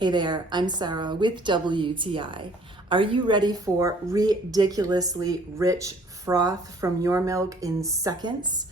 Hey there, I'm Sarah with WTI. Are you ready for ridiculously rich froth from your milk in seconds?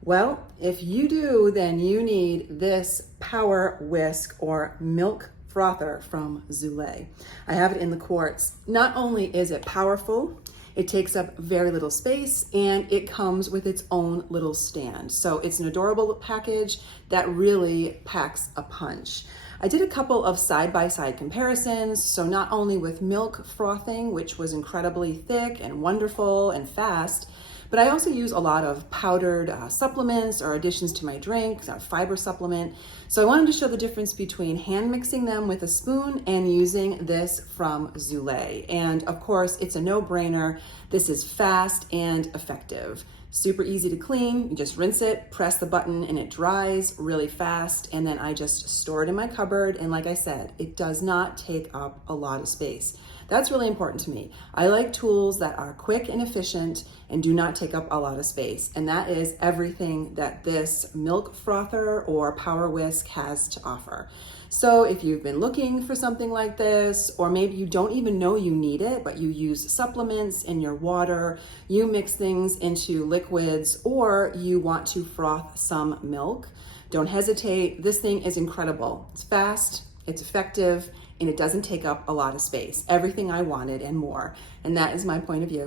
Well, if you do, then you need this power whisk or milk frother from Zulay. I have it in the quarts. Not only is it powerful, it takes up very little space and it comes with its own little stand. So it's an adorable package that really packs a punch. I did a couple of side-by-side comparisons, so not only with milk frothing, which was incredibly thick and wonderful and fast, but I also use a lot of powdered supplements or additions to my drink, a fiber supplement. So I wanted to show the difference between hand mixing them with a spoon and using this from Zulay. And of course, it's a no-brainer. This is fast and effective. Super easy to clean. You just rinse it, press the button, and it dries really fast. And then I just store it in my cupboard. And like I said, it does not take up a lot of space. That's really important to me. I like tools that are quick and efficient and do not take up a lot of space. And that is everything that this milk frother or power whisk has to offer. So if you've been looking for something like this, or maybe you don't even know you need it, but you use supplements in your water, you mix things into liquids, or you want to froth some milk, don't hesitate. This thing is incredible. It's fast, it's effective, and it doesn't take up a lot of space. Everything I wanted and more. And that is my point of view.